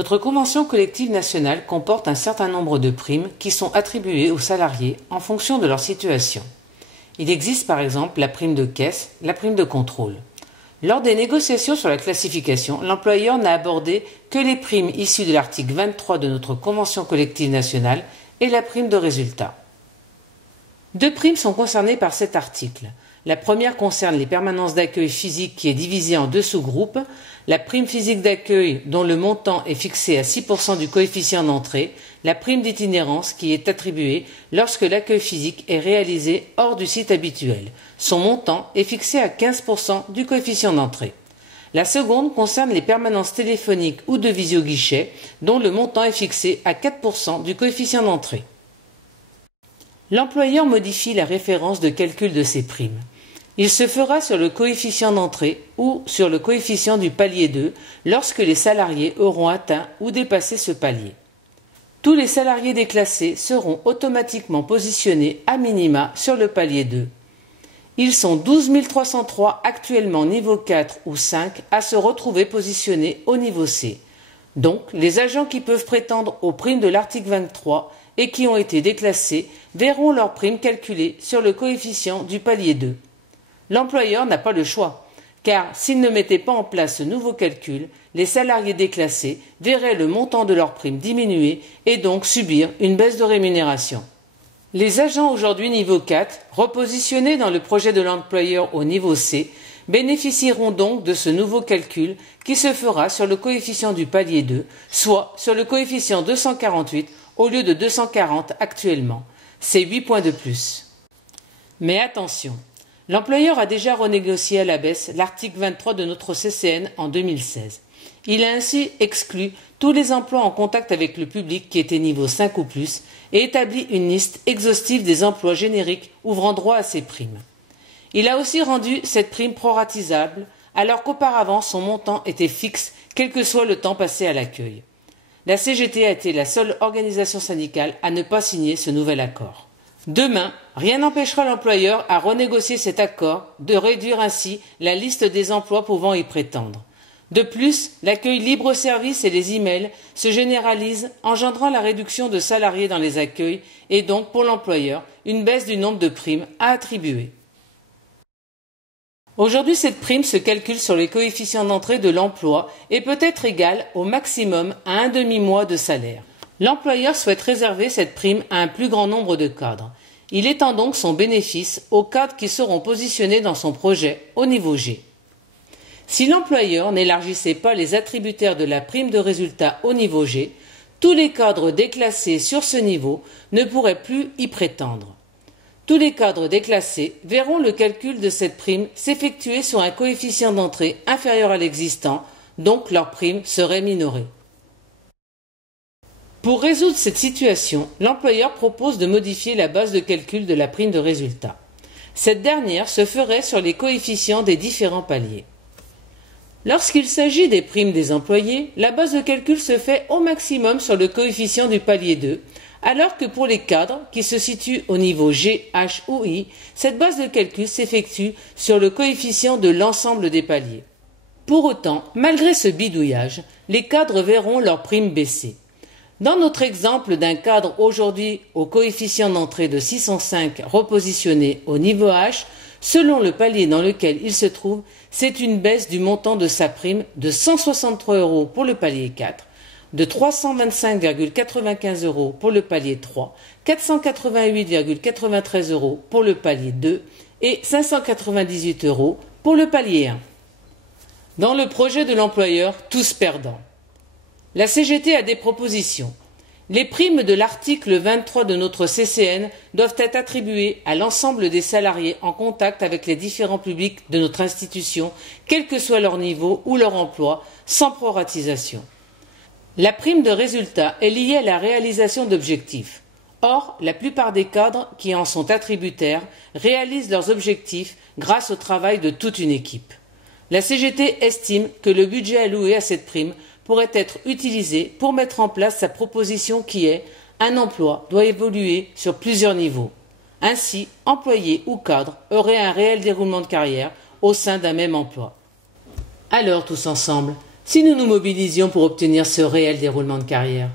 Notre convention collective nationale comporte un certain nombre de primes qui sont attribuées aux salariés en fonction de leur situation. Il existe par exemple la prime de caisse, la prime de contrôle. Lors des négociations sur la classification, l'employeur n'a abordé que les primes issues de l'article 23 de notre convention collective nationale et la prime de résultat. Deux primes sont concernées par cet article. La première concerne les permanences d'accueil physique qui est divisée en deux sous-groupes. La prime physique d'accueil dont le montant est fixé à 6% du coefficient d'entrée. La prime d'itinérance qui est attribuée lorsque l'accueil physique est réalisé hors du site habituel. Son montant est fixé à 15% du coefficient d'entrée. La seconde concerne les permanences téléphoniques ou de visio-guichet dont le montant est fixé à 4% du coefficient d'entrée. L'employeur modifie la référence de calcul de ces primes. Il se fera sur le coefficient d'entrée ou sur le coefficient du palier 2 lorsque les salariés auront atteint ou dépassé ce palier. Tous les salariés déclassés seront automatiquement positionnés à minima sur le palier 2. Ils sont 12 303 actuellement niveau 4 ou 5 à se retrouver positionnés au niveau C. Donc, les agents qui peuvent prétendre aux primes de l'article 23 et qui ont été déclassés verront leurs primes calculées sur le coefficient du palier 2. L'employeur n'a pas le choix, car s'il ne mettait pas en place ce nouveau calcul, les salariés déclassés verraient le montant de leurs primes diminuer et donc subir une baisse de rémunération. Les agents aujourd'hui niveau 4, repositionnés dans le projet de l'employeur au niveau C, bénéficieront donc de ce nouveau calcul qui se fera sur le coefficient du palier 2, soit sur le coefficient 248 au lieu de 240 actuellement. C'est 8 points de plus. Mais attention, l'employeur a déjà renégocié à la baisse l'article 23 de notre CCN en 2016. Il a ainsi exclu tous les emplois en contact avec le public qui étaient niveau 5 ou plus et établi une liste exhaustive des emplois génériques ouvrant droit à ces primes. Il a aussi rendu cette prime proratisable alors qu'auparavant son montant était fixe quel que soit le temps passé à l'accueil. La CGT a été la seule organisation syndicale à ne pas signer ce nouvel accord. Demain, rien n'empêchera l'employeur à renégocier cet accord, de réduire ainsi la liste des emplois pouvant y prétendre. De plus, l'accueil libre-service et les emails se généralisent, engendrant la réduction de salariés dans les accueils et donc pour l'employeur une baisse du nombre de primes à attribuer. Aujourd'hui, cette prime se calcule sur les coefficients d'entrée de l'emploi et peut être égale au maximum à un demi-mois de salaire. L'employeur souhaite réserver cette prime à un plus grand nombre de cadres. Il étend donc son bénéfice aux cadres qui seront positionnés dans son projet au niveau G. Si l'employeur n'élargissait pas les attributaires de la prime de résultat au niveau G, tous les cadres déclassés sur ce niveau ne pourraient plus y prétendre. Tous les cadres déclassés verront le calcul de cette prime s'effectuer sur un coefficient d'entrée inférieur à l'existant, donc leur prime serait minorée. Pour résoudre cette situation, l'employeur propose de modifier la base de calcul de la prime de résultat. Cette dernière se ferait sur les coefficients des différents paliers. Lorsqu'il s'agit des primes des employés, la base de calcul se fait au maximum sur le coefficient du palier 2, alors que pour les cadres, qui se situent au niveau G, H ou I, cette base de calcul s'effectue sur le coefficient de l'ensemble des paliers. Pour autant, malgré ce bidouillage, les cadres verront leur prime baisser. Dans notre exemple d'un cadre aujourd'hui au coefficient d'entrée de 605 repositionné au niveau H, selon le palier dans lequel il se trouve, c'est une baisse du montant de sa prime de 163 € pour le palier 4, de 325,95 € pour le palier 3, 488,93 € pour le palier 2 et 598 € pour le palier 1. Dans le projet de l'employeur, tous perdants. La CGT a des propositions. Les primes de l'article 23 de notre CCN doivent être attribuées à l'ensemble des salariés en contact avec les différents publics de notre institution, quel que soit leur niveau ou leur emploi, sans proratisation. La prime de résultat est liée à la réalisation d'objectifs. Or, la plupart des cadres qui en sont attributaires réalisent leurs objectifs grâce au travail de toute une équipe. La CGT estime que le budget alloué à cette prime pourrait être utilisé pour mettre en place sa proposition qui est « Un emploi doit évoluer sur plusieurs niveaux ». Ainsi, employés ou cadres auraient un réel déroulement de carrière au sein d'un même emploi. Alors, tous ensemble, si nous nous mobilisions pour obtenir ce réel déroulement de carrière?